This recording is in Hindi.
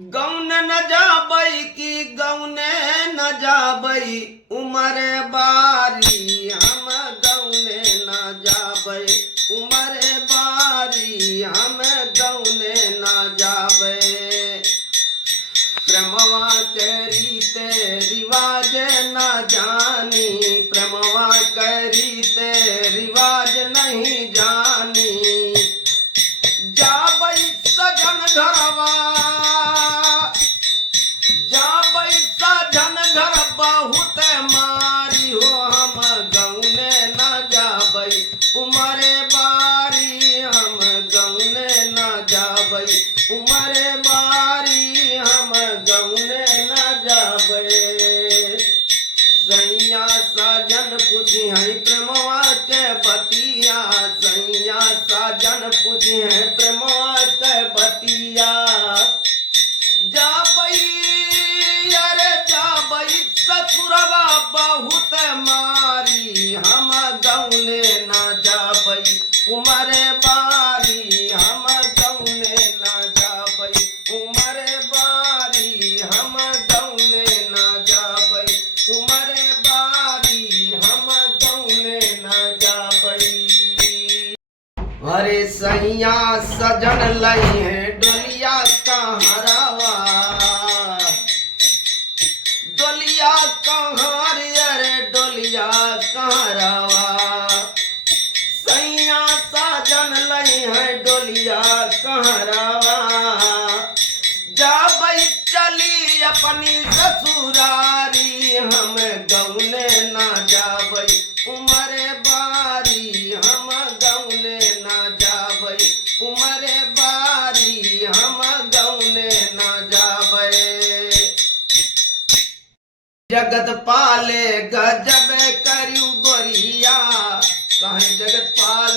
गौन न जाबई की गौने न जाबई उमरे बारी हम गौने न जाबई उमरे बारी हम गौने न जाबे प्रमवा करी ते रिवाज न जानी प्रमवा करी ते रिवाज नहीं जानी जाबई सजन घरवा जाबई सजन घर बहुत मारी हो हम गौने न जाबई उमरे बारी हम गौने न जाबई उमरे बारी हम गौने न जाबे सैया साजन पूछी है प्रेमवा के बतिया सैया साजन पूछी है प्रेमवा के बतिया जाबई अरे जाबई ससुरवा बहुत मारी हम गौने न जाबई उमरे बारी हम गौने न जाबई उमरे बारी हम गौने न जाबई उमरे बारी हम गौने न जाबई अरे सैया सजन लई है डोलिया कहारवा डोलिया कहाँ रे डोलिया कहारवा सैया साजन लई है डोलिया कहारवा जाबई चली अपनी ससुरारी हम गौने न जाबई उमरे बारी हम गौने न जाबई उमरे बारी हम गौने न जाबे जगत पाले गजब करियो गोरिया कहे जगत पाल